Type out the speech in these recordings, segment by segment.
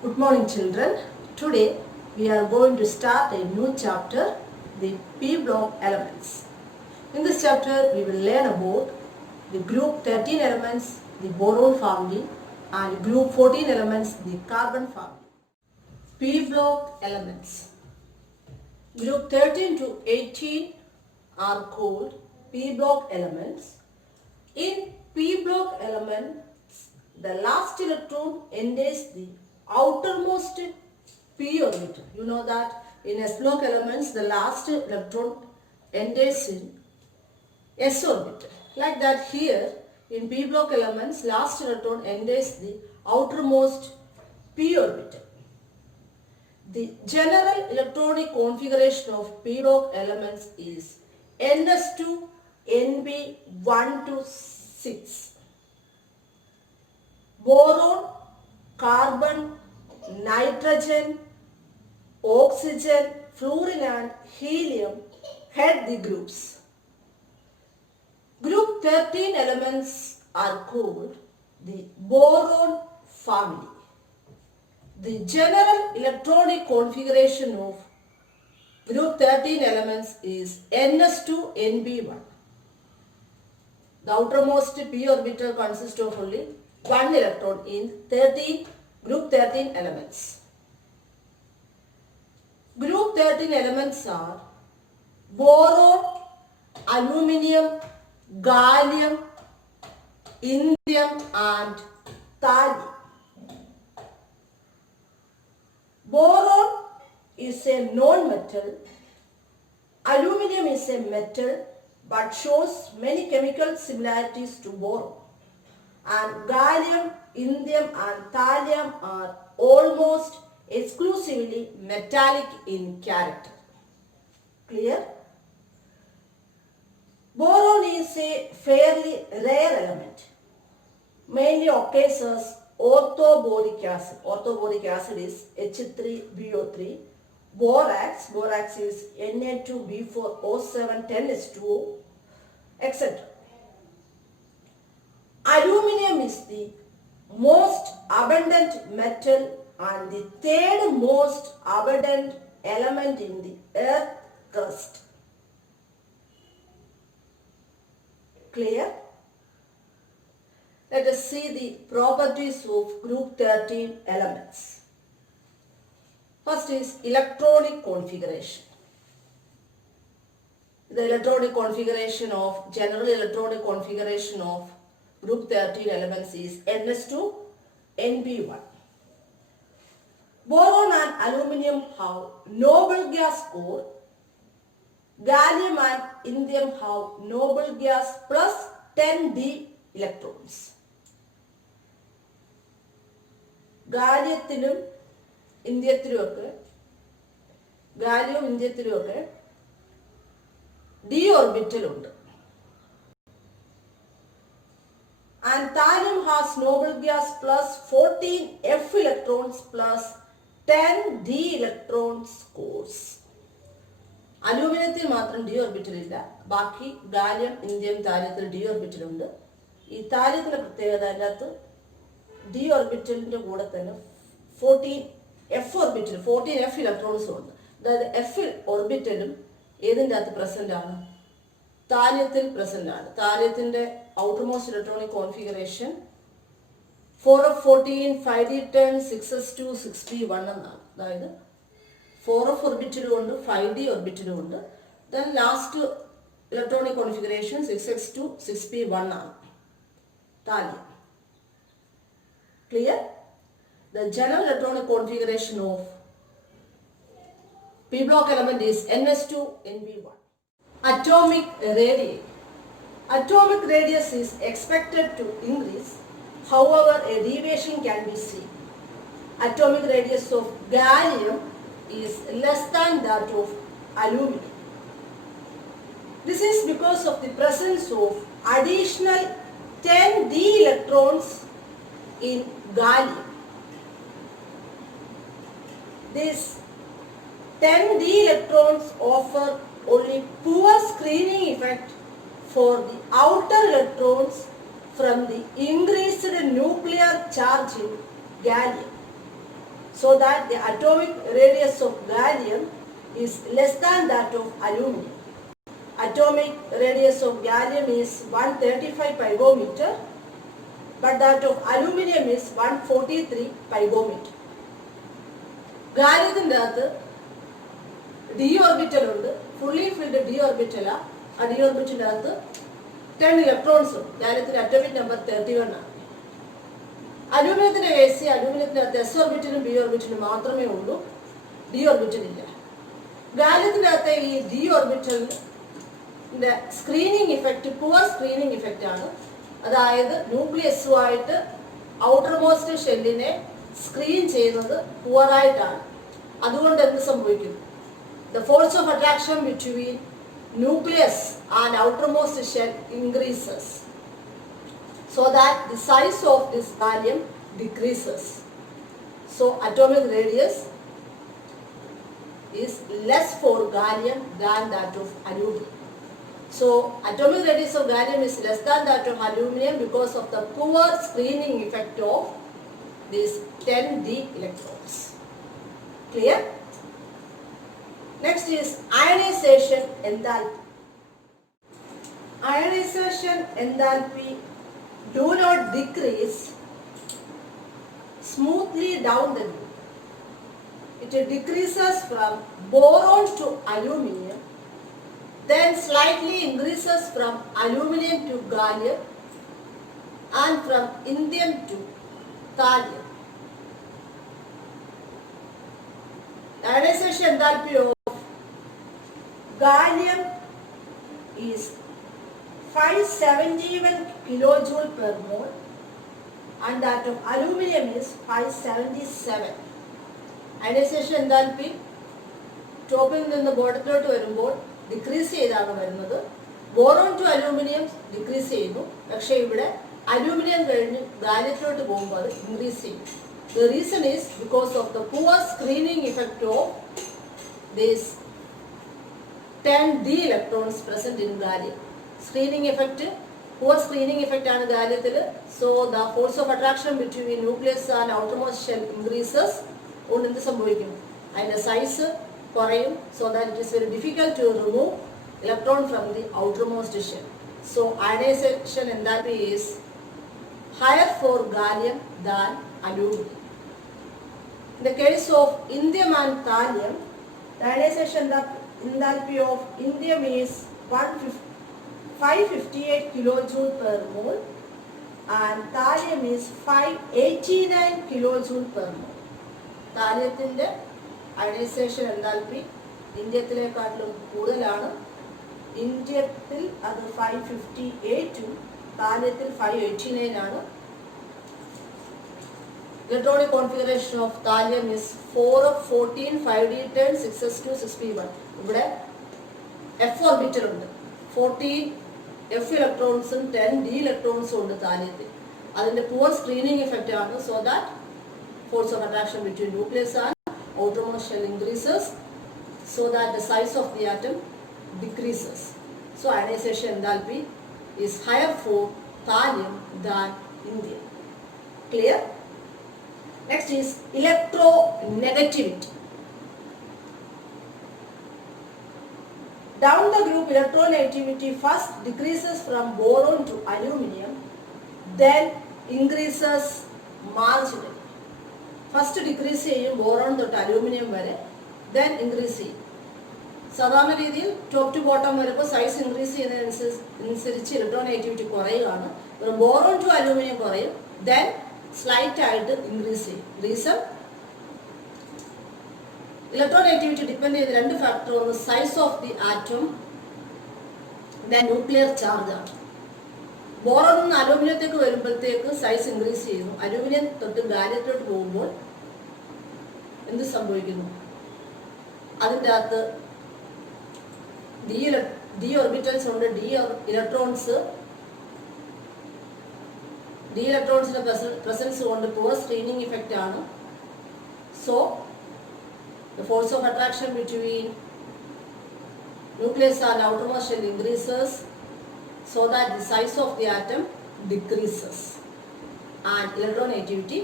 Good morning children. Today we are going to start a new chapter, the P block elements. In this chapter we will learn about the group 13 elements, the boron family, and group 14 elements, the carbon family. P block elements. Group 13 to 18 are called P block elements. In P block elements, the last electron enters the outermost p orbital. You know that in s block elements, the last electron enters in s orbital. Like that here in P block elements, last electron enters the outermost p orbital. The general electronic configuration of P block elements is ns2 nb1 to 6. Boron, carbon, nitrogen, oxygen, fluorine and helium head the groups. Group 13 elements are called the boron family. The general electronic configuration of group 13 elements is ns2 nb1. The outermost p orbital consists of only one electron in group 13 elements. Group 13 elements are boron, aluminium, gallium, indium and thallium. Boron is a non-metal, aluminium is a metal but shows many chemical similarities to boron, and gallium, indium and thallium are almost exclusively metallic in character. Clear? Boron is a fairly rare element. Mainly occurs as orthoboric acid. Orthoboric acid is H3BO3. Borax is Na2B4O7 etc. Aluminium is the most abundant metal and the third most abundant element in the earth crust. Clear? Let us see the properties of group 13 elements. First is electronic configuration. The electronic configuration of, general electronic configuration of group 13 elements is ns2 nb1. Boron and aluminium have noble gas core. Gallium and indium have noble gas plus 10d electrons. ഗാലിയത്തിലും ഇന്ത്യത്തിലുമൊക്കെ D ഓർബിറ്റലുണ്ട്. And thallium has noble gas plus 14 f electrons plus 10 d electrons cores. അലൂമിനിയത്തിൽ മാത്രം D orbital ഇല്ല, ബാക്കി gallium, indium, താല്യത്തിൽ D orbital ഉണ്ട്. ഈ താല്യത്തിന്റെ പ്രത്യേകത അതിനകത്ത് ഡി ഓർബിറ്റലിന്റെ കൂടെ തന്നെ 14 f ഇലക്ട്രോൺസും ഉണ്ട്. അതായത് എഫ് ഓർബിറ്റലും ഏതിൻ്റെ അകത്ത് പ്രസന്റ് ആണ്? താല്യത്തിൽ പ്രസന്റ് ആണ്. താല്യത്തിന്റെ outermost electronic configuration 4f14 5d10 6s2 6p1 എന്നാണ്. അതായത് 4f ഓർബിറ്റലും ഉണ്ട്, 5d ഓർബിറ്റലും ഉണ്ട്. Then last electronic configuration 6s2 6p1 ആണ്. താല്യം. Clear? The general electronic configuration of P block element is ns2 nb1. Atomic radii. Atomic radius is expected to increase, however a deviation can be seen. Atomic radius of gallium is less than that of aluminium. This is because of the presence of additional 10d electrons in gallium. These 10d electrons offer only poor screening effect for the outer electrons from the increased nuclear charge in gallium. so that the atomic radius of gallium is less than that of aluminum. Atomic radius of gallium is 135 picometer, but that of aluminum is 143 picometer. ഗാലിയത്തിൻ്റെ അകത്ത് D orbital ഉണ്ട്, fully filled D ഓർബിറ്റല. ആ ഡി ഓർബിറ്റിൻ്റെ അകത്ത് 10 ഇലക്ട്രോൺസ് ഉണ്ട്. ഗാലിയത്തിൻ്റെ atomic number 31 ആണ്. അലൂമിനിയത്തിൻ്റെ കേസ് അലൂമിനിയത്തിൻ്റെ അകത്ത് എസ് ഓർബിറ്റിനും ബി ഓർബിറ്റിനും മാത്രമേ ഉള്ളൂ, ഡി ഓർബിറ്റിനില്ല. ഗാലിയത്തിൻ്റെ അകത്തെ ഈ ഡി ഓർബിറ്റലിൻ്റെ screening effect poor screening effect ആണ്. അതായത് ന്യൂക്ലിയസുമായിട്ട് ഔട്ടർ മോസ്റ്റ് ഷെല്ലിനെ സ്ക്രീൻ ചെയ്യുന്നത് പുവറായിട്ടാണ്. അതുകൊണ്ട് എന്ത് സംഭവിക്കും? The force of attraction between nucleus and outermost shell increases, so that the size of this gallium decreases. So atomic radius is less for gallium than that of aluminum. So atomic radius of gallium is less than that of aluminum because of the poor screening effect of these 10d electrons. Clear? Next is ionization enthalpy. Ionization enthalpy do not decrease smoothly down the group. It decreases from boron to aluminum, then slightly increases from aluminum to gallium and from indium to thallium. Ionization enthalpy of gallium is 571 kilojoule per mole and that of aluminum is 577. Ionization enthalpy ടോപ്പിൽ നിന്ന് ബോട്ടത്തിലോട്ട് വരുമ്പോൾ ഡിക്രീസ് ചെയ്താണ് വരുന്നത്. Boron to aluminium decrease ചെയ്യുന്നു, പക്ഷേ ഇവിടെ അലൂമിനിയം കഴിഞ്ഞ് ഗാലിയത്തിലോട്ട് പോകുമ്പോൾ അത് ഇൻക്രീസ് ചെയ്യും. The reason is because of the poor screening effect of these 10d electrons present in gallium. Screening effect, poor screening effect ആണ് ഗാലിയത്തിൽ. So the force of attraction between nucleus and outermost shell increases. അതുകൊണ്ട് എന്ത് സംഭവിക്കും? അതിൻ്റെ സൈസ് കുറയും. So that it is very difficult to remove electron from the outermost shell. So ionization enthalpy is higher for gallium than aluminum. In the case of indium and thallium, the ionization enthalpy of indium is 558 kilojoule per mole and thallium is 589 kilojoule per mole. താല്യത്തിൻ്റെ ionisation enthalpy ഇന്ത്യത്തിലേക്കാട്ടിലും കൂടുതലാണ്. ഇന്ത്യത്തിൽ അത് 558ഉം താല്യത്തിൽ 589 ആണ്. Electronic configuration of thallium is 4f14 5d10 6s2 6p1. ഇവിടെ f orbital ഉണ്ട്, 14 f ഇലക്ട്രോൺസും 10d ഇലക്ട്രോൺസും ഉണ്ട് താല്യത്തിൽ. അതിൻ്റെ പുവർ സ്ക്രീനിങ് ഇഫക്റ്റ് ആണ്. So that force of attraction between nucleus and outermost shell increases, so that the size of the atom decreases. So ionization enthalpy is higher for thallium than indium. Clear? Next is electronegativity. Down the group, electronegativity first decreases from boron to aluminum, then increases marginally. First decrease ചെയ്യും ബോറോൺ തൊട്ട് അലൂമിനിയം വരെ, then increase ചെയ്യും. സാധാരണ രീതിയിൽ top two bottom വരുമ്പോൾ size increase ചെയ്യുന്നതിനനുസരിച്ച് ഇലക്ട്രോനെഗറ്റിവിറ്റി കുറയുകയാണ്. Boron to aluminium കുറയും, ദെൻ സ്ലൈറ്റ് ആയിട്ട് ഇൻക്രീസ് ചെയ്യും. റീസൺ ഇലക്ട്രോനെഗറ്റിവിറ്റി ഡിപ്പെൻഡ് ചെയ്ത് രണ്ട് ഫാക്ടർ, ഒന്ന് size of the atom, then nuclear charge ആണ്. ബോറോൺ നിന്ന് അലൂമിനിയത്തേക്ക് വരുമ്പോഴത്തേക്ക് സൈസ് ഇൻക്രീസ് ചെയ്യുന്നു. അലൂമിനിയം തൊട്ട് ഗാലിയത്തിലോട്ട് പോകുമ്പോൾ എന്ത് സംഭവിക്കുന്നു? അതിൻ്റെ അകത്ത് ഡി ഓർബിറ്റൽസ് ഉണ്ട്, ഡി ഇലക്ട്രോൺസിന്റെ പ്രസൻസ് കൊണ്ട് പുവർ സ്ക്രീനിങ് ഇഫക്റ്റ് ആണ്. So the force of attraction between nucleus and outermost shell increases, so that the size of the atom decreases and electronegativity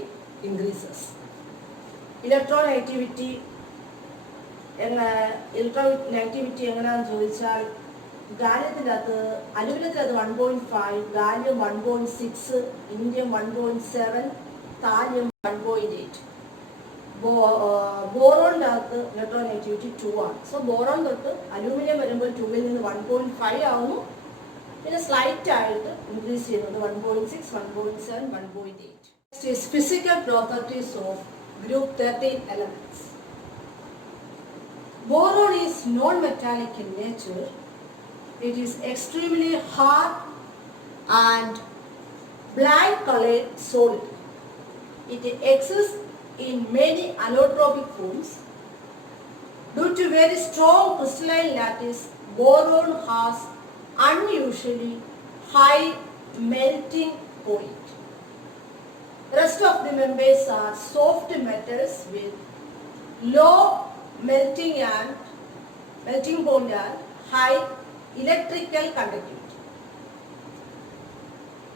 increases. Electronegativity എങ്ങനെയാണെന്ന് ചോദിച്ചാൽ ഗാലിയത്തിനകത്ത് അലുമിനിയത്തിനകത്ത് 1.5, ഗാലിയം 1.6, ഇൻഡിയം 1.7, താലിയം 1.8. ബോറോണിൻ്റെ അകത്ത് ഇലക്ട്രോനെഗറ്റിവിറ്റി 2 ആണ്. സോ ബോറോൺ തൊട്ട് അലൂമിനിയം വരുമ്പോൾ 2-ൽ നിന്ന് 1.5 ആവുന്നു. പിന്നെ സ്ലൈറ്റ് ആയിട്ട് ഇൻക്രീസ് ചെയ്യുന്നത് 1.6, 1.7, 1.8. Next is physical properties of group 13 elements. Boron is non-metallic in nature. It is extremely hard and black colored solid. It exists in many allotropic forms. Due to very strong crystalline lattice, boron has unusually high melting point. Rest of the members are soft metals with low melting point and high electrical conductivity.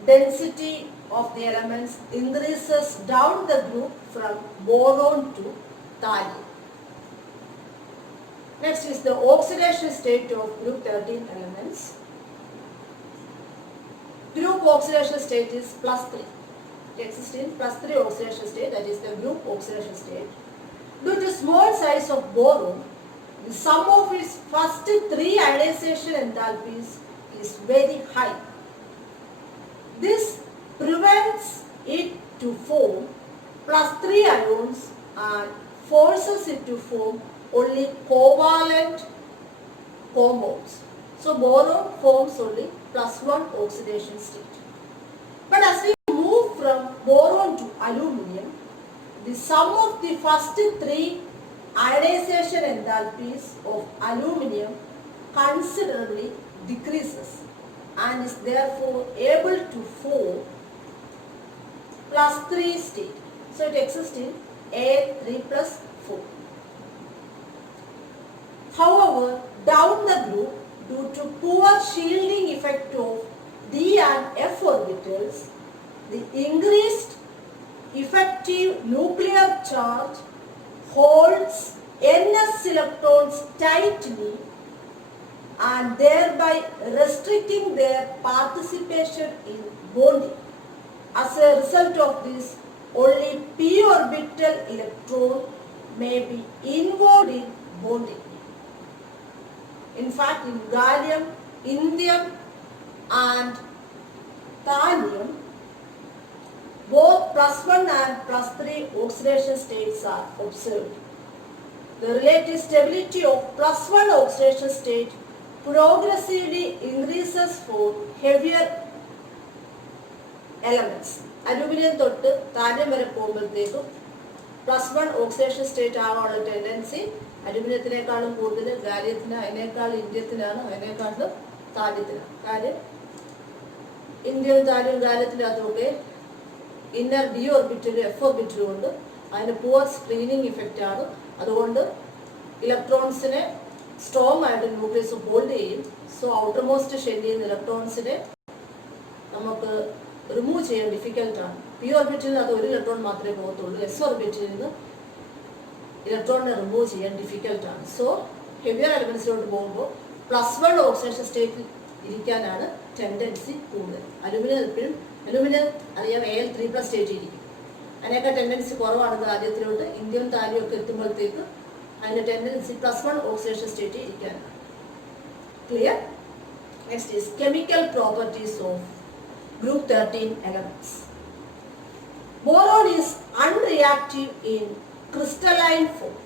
Density of the elements increases down the group from boron to thallium. Next is the oxidation state of group 13 elements. Group oxidation state is +3. It exists in +3 oxidation state, that is the group oxidation state. Due to small size of boron, the sum of its first 3 ionization enthalpies is very high. This prevents it to form +3 ions and forces it to form only covalent compounds. So boron forms only +1 oxidation state. But as we move from boron to aluminium, the sum of the first 3 ionization enthalpies of aluminium considerably decreases and is therefore able to form +3 state. So it exists in A3+4. However, down the group, due to poor shielding effect of d and f orbitals, the increased effective nuclear charge holds ns electrons tightly and thereby restricting their participation in bonding. As a result of this, only p orbital electron may be involved in bonding. In fact, in gallium, indium and thallium, both +1 and +3 oxidation states are observed. The relative stability of +1 oxidation state progressively increases for heavier elements. Aluminium തൊട്ട് താല്യം വരെ പോകുമ്പോഴത്തേക്കും +1 oxidation state ആവാനുള്ള ടെൻഡൻസി അലുമിനിയത്തിനേക്കാളും കൂടുതൽ ഗാലിയത്തിന്, അതിനേക്കാൾ ഇൻഡ്യത്തിനാണ്, അതിനേക്കാളും താല്യത്തിനാണ്. കാര്യം ഇന്ത്യയും താല്യം ഗാലിയത്തിനകത്തൊക്കെ ഇന്നർ ഡി ഓർബിറ്റലും എഫ് ഓർബിറ്റലും ഉണ്ട്. അതിന് പുവർ സ്ക്രീനിങ് ഇഫക്റ്റ് ആണ്. അതുകൊണ്ട് ഇലക്ട്രോൺസിനെ സ്ട്രോങ് ആയിട്ട് ന്യൂക്ലിയസ് ഹോൾഡ് ചെയ്യും. സോ ഔട്ടർമോസ്റ്റ് ഷെല്ലിൽ നിന്ന് ഇലക്ട്രോൺസിനെ നമുക്ക് റിമൂവ് ചെയ്യാൻ ഡിഫിക്കൽട്ടാണ്. പി ഓർബിറ്റിൽ അത് ഒരു ഇലക്ട്രോൺ മാത്രമേ പോകത്തുള്ളൂ. എസ് ഓർബിറ്റിൽ നിന്ന് ഇലക്ട്രോണിനെ റിമൂവ് ചെയ്യാൻ ഡിഫിക്കൽട്ടാണ്. സോ ഹെവിയർ എലമെന്റ്സിലോട്ട് പോകുമ്പോൾ +1 ഓക്സിഡേഷൻ സ്റ്റേറ്റിൽ ഇരിക്കാനാണ് ടെൻഡൻസി കൂടുതൽ. അലുമിനിയം എപ്പോഴും അലുമിനിയം അറിയാം Al3+ സ്റ്റേറ്റ് ഇരിക്കും. അതിനൊക്കെ ടെൻഡൻസി കുറവാണ് ഗാലിയത്തിലോട്ട്. ഇന്ത്യയും താലിയും ഒക്കെ എത്തുമ്പോഴത്തേക്ക് അതിൻ്റെ ടെൻഡൻസി +1 ഓക്സിഡേഷൻ സ്റ്റേറ്റ് ഇരിക്കാനാണ്. Clear? Next is chemical properties of group 13 elements. Boron is unreactive in crystalline form.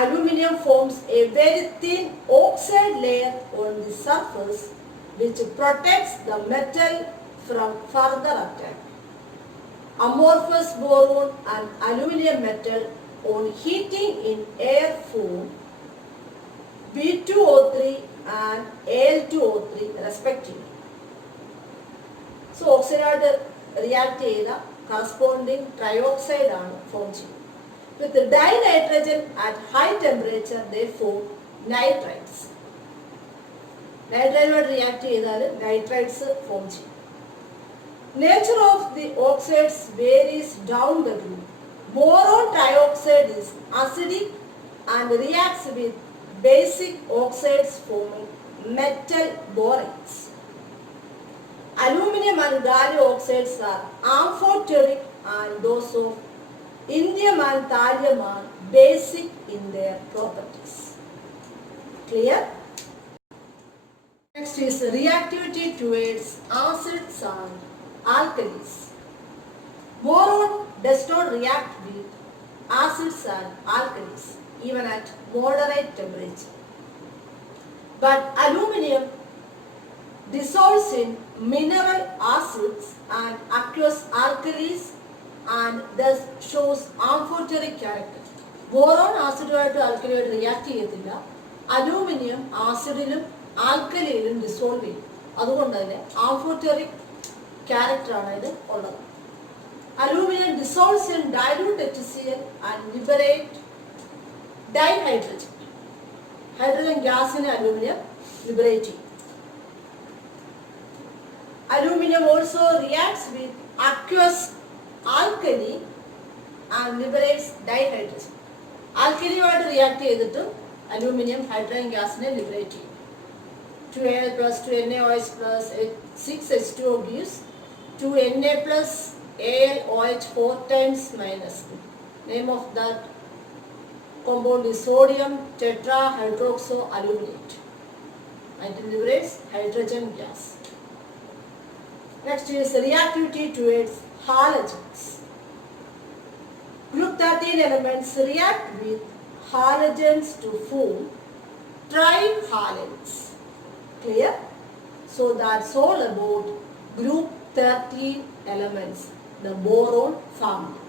Aluminium forms a very thin oxide layer on the surface which protects the metal from further attack. Amorphous boron and aluminium metal on heating in air form B2O3 and Al2O3 respectively. So oxide react ചെയ്ത corresponding trioxide ആണ് ഫോം ചെയ്യുന്നത്. With dinitrogen at high temperature they form nitrides. Nitride react ചെയ്താൽ nitrides form ചെയ്യും. Nature of the oxides varies down the group. Boron dioxide is acidic and reacts with basic oxides forming metal borates. Aluminium and gallium oxides are amphoteric and those of indium and thallium are basic in their properties. Clear? Next is reactivity towards acids and alkalis. Boron does not react with acids and alkalis even at moderate temperature. But aluminium dissolves in mineral acids and aqueous alkalis and thus shows amphoteric character. Boron ആസിഡുമായിട്ട് ആൽക്കലിയായിട്ട് react ചെയ്യത്തില്ല. Aluminium ആസിഡിലും ആൽക്കലിയിലും dissolve ചെയ്യും. അതുകൊണ്ട് തന്നെ amphoteric ക്യാരക്ടറാണ് ഇത് ഉള്ളത്. Aluminium dissolves in dilute HCl and liberate dihydrogen. Hydrogen ഗ്യാസിനെ അലൂമിനിയം ലിബറേറ്റ് ചെയ്യും. Aluminium also reacts with aqueous alkali and liberates dihydrogen. ആൽക്കലിയുമായിട്ട് റിയാക്ട് ചെയ്തിട്ട് അലൂമിനിയം ഹൈഡ്രജൻ ഗ്യാസിനെ ലിബറേറ്റ് ചെയ്യും. 2Al plus 2NaOH plus 6H2O gives 2Na plus AlOH 4 times minus. Name of that compound is sodium tetrahydroxoaluminate and it liberates hydrogen gas. Next is reactivity towards halogens. Group 13 elements react with halogens to form trihalogens. Clear? So that's all about group 13 elements, the boron family.